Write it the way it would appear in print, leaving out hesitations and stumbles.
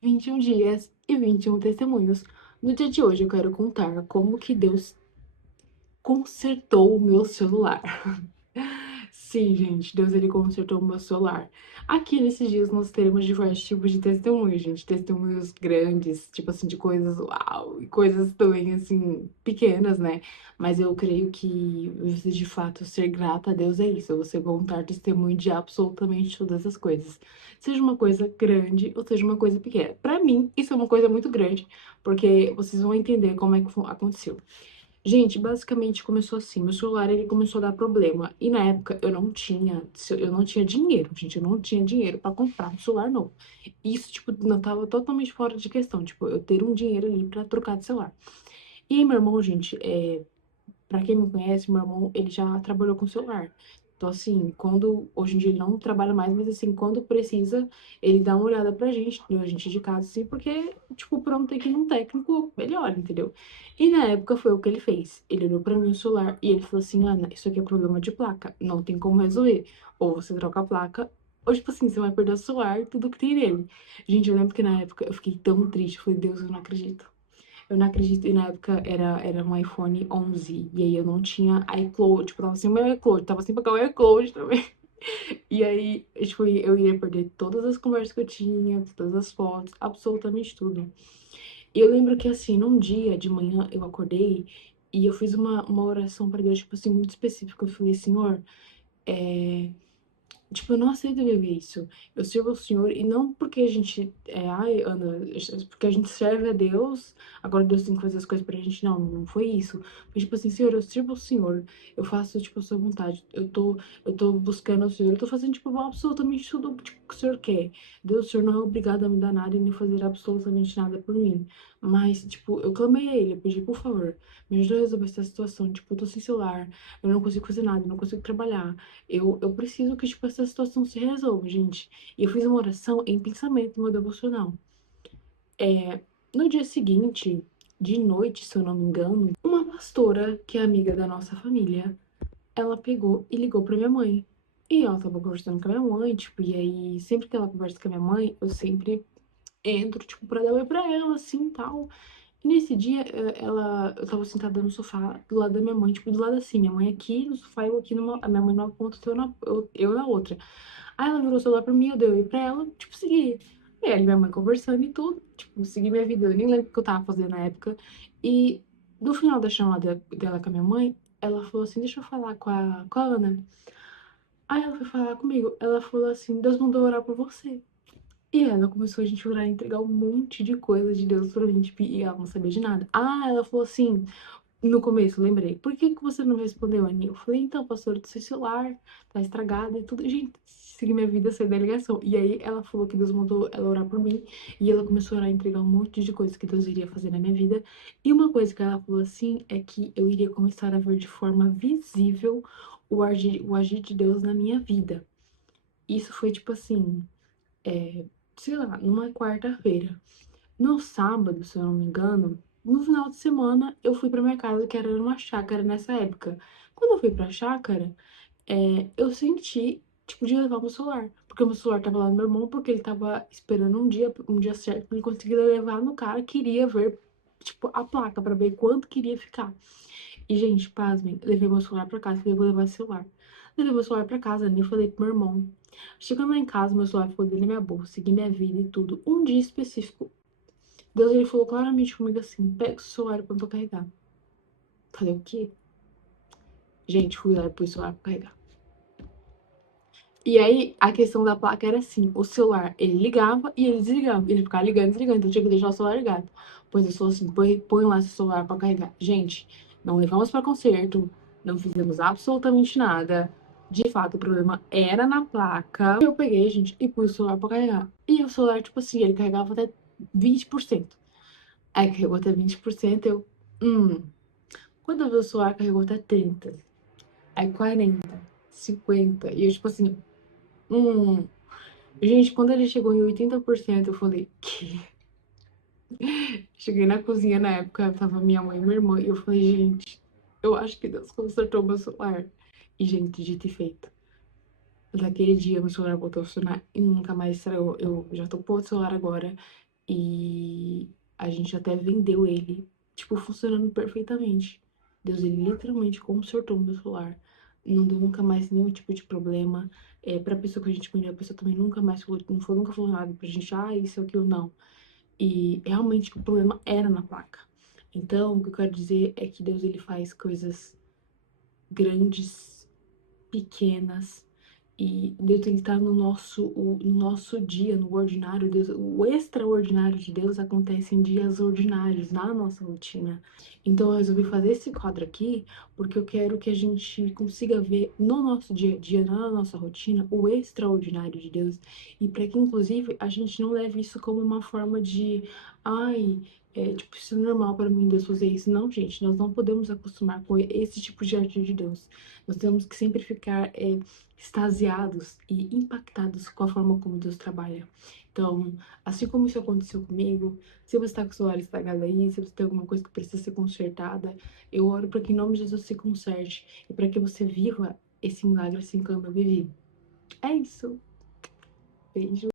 21 dias e 21 testemunhos. No dia de hoje eu quero contar como que Deus consertou o meu celular. Sim, gente, Deus ele consertou o meu celular. Aqui nesses dias nós teremos diversos tipos de testemunhos, gente. Testemunhos grandes, tipo assim, de coisas uau, e coisas também assim, pequenas, né? Mas eu creio que você de fato ser grata a Deus é isso, é você contar testemunho de absolutamente todas as coisas. Seja uma coisa grande ou seja uma coisa pequena. Pra mim, isso é uma coisa muito grande, porque vocês vão entender como é que aconteceu. Gente, basicamente começou assim, meu celular ele começou a dar problema e na época eu não tinha dinheiro, gente, eu não tinha dinheiro pra comprar um celular novo. Isso, tipo, não tava totalmente fora de questão, tipo, eu ter um dinheiro ali pra trocar de celular. E aí, meu irmão, gente, pra quem me conhece, meu irmão, ele já trabalhou com celular. Então, assim, hoje em dia ele não trabalha mais, mas assim, quando precisa, ele dá uma olhada pra gente, entendeu? A gente de casa, assim, porque, tipo, pra não ter que ir num técnico melhor, entendeu? E na época foi o que ele fez. Ele olhou pra mim o celular e ele falou assim, Ana, isso aqui é problema de placa, não tem como resolver. Ou você troca a placa, ou tipo assim, você vai perder o celular, tudo que tem nele. Gente, eu lembro que na época eu fiquei tão triste, eu falei, Deus, eu não acredito. Eu não acredito, e na época era um iPhone 11, e aí eu não tinha iCloud, tipo, tava sem o meu iCloud, tava sem pagar o iCloud também. E aí, tipo, eu ia perder todas as conversas que eu tinha, todas as fotos, absolutamente tudo. E eu lembro que, assim, num dia de manhã eu acordei e eu fiz uma oração pra Deus, tipo assim, muito específica. Eu falei, Senhor, é, tipo, eu não aceito viver isso. Eu sirvo ao Senhor e não porque a gente ai, Ana, porque a gente serve a Deus, agora Deus tem que fazer as coisas pra gente. Não, não foi isso. Foi tipo assim, Senhor, eu sirvo ao Senhor, eu faço, tipo, a sua vontade. Eu tô buscando o Senhor, eu tô fazendo, tipo, absolutamente tudo, tipo, que o Senhor quer. Deus, o Senhor não é obrigado a me dar nada e nem fazer absolutamente nada por mim. Mas, tipo, eu clamei a Ele, eu pedi, por favor, me ajuda a resolver essa situação. Tipo, eu tô sem celular, eu não consigo fazer nada, eu não consigo trabalhar. Eu preciso que, tipo, essa situação se resolva, gente. E eu fiz uma oração em pensamento no meu devocional. É, no dia seguinte, de noite, se eu não me engano, uma pastora, que é amiga da nossa família, ela pegou e ligou pra minha mãe. E ela tava conversando com a minha mãe, tipo, e aí, sempre que ela conversa com a minha mãe, eu sempre entro, tipo, pra dar oi pra ela, assim, tal. E nesse dia, eu tava sentada no sofá, do lado da minha mãe, tipo, do lado assim, minha mãe aqui no sofá, eu aqui numa, a minha mãe numa ponta, eu na outra. Aí ela virou o celular pra mim, eu dei oi pra ela, tipo, segui. E aí minha mãe conversando e tudo, tipo, segui minha vida, eu nem lembro o que eu tava fazendo na época. E no final da chamada dela com a minha mãe, ela falou assim, deixa eu falar com a Ana. Aí ela foi falar comigo, ela falou assim, Deus mandou orar por você. E ela começou a gente orar e entregar um monte de coisa de Deus pra mim, tipo, e ela não sabia de nada. Ah, ela falou assim, no começo, lembrei. Por que que você não respondeu, Aninha? Eu falei, então, pastor, do seu celular tá estragado e tudo. Gente, segui minha vida, saí da ligação. E aí ela falou que Deus mandou ela orar por mim. E ela começou a orar e entregar um monte de coisas que Deus iria fazer na minha vida. E uma coisa que ela falou assim é que eu iria começar a ver de forma visível o agir de Deus na minha vida. Isso foi tipo assim, sei lá, numa quarta-feira. No sábado, se eu não me engano, no final de semana, eu fui pra minha casa, que era numa chácara nessa época. Quando eu fui pra chácara, eu senti, tipo, de levar meu celular. Porque o meu celular tava lá no meu irmão, porque ele tava esperando um dia certo pra ele conseguir levar no cara, queria ver, tipo, a placa pra ver quanto queria ficar. E, gente, pasmem, levei meu celular pra casa, falei, vou levar esse celular. Levei meu celular pra casa, nem falei pro meu irmão. Chegando lá em casa, meu celular ficou dentro da minha bolsa, segui minha vida e tudo. Um dia específico, Deus ele falou claramente comigo assim: pega o celular pra eu carregar. Falei, o quê? Gente, fui lá e pus o celular pra carregar. E aí, a questão da placa era assim: o celular ele ligava e ele desligava. Ele ficava ligando e desligando, então eu tinha que deixar o celular ligado. Pois eu sou assim: põe lá seu celular pra carregar. Gente, não levamos pra conserto, não fizemos absolutamente nada. De fato, o problema era na placa. Eu peguei, gente, e pus o celular pra carregar. E o celular, tipo assim, ele carregava até 20%. Aí carregou até 20%, hum. Quando eu vi o celular, carregou até 30. Aí 40, 50. E eu, tipo assim, hum. Gente, quando ele chegou em 80%, eu falei, que? Cheguei na cozinha na época, tava minha mãe e minha irmã, e eu falei, gente, eu acho que Deus consertou meu celular. E, gente, dito e feito. Daquele dia, meu celular voltou a funcionar e nunca mais estragou. Eu já tô com outro celular agora. e a gente até vendeu ele, tipo, funcionando perfeitamente. Deus, ele literalmente consertou o meu celular. Não deu nunca mais nenhum tipo de problema. Pra pessoa que a gente vendeu, a pessoa também nunca mais falou, nunca falou nada pra gente, isso, aquilo, não. E realmente o problema era na placa. Então, o que eu quero dizer é que Deus, ele faz coisas grandes, pequenas, e Deus, ele tá no nosso dia, no ordinário. Deus, o extraordinário de Deus acontece em dias ordinários, na nossa rotina. Então, eu resolvi fazer esse quadro aqui, porque eu quero que a gente consiga ver no nosso dia a dia, na nossa rotina, o extraordinário de Deus. E para que, inclusive, a gente não leve isso como uma forma de, ai, tipo, isso é normal para mim, Deus fazer isso. Não, gente, nós não podemos acostumar com esse tipo de agir de Deus. Nós temos que sempre ficar extasiados e impactados com a forma como Deus trabalha. Então, assim como isso aconteceu comigo, se você está com o celular estragado aí, se você tem alguma coisa que precisa ser consertada, eu oro para que em nome de Jesus se conserte e para que você viva esse milagre assim como eu vivi. É isso. Beijo.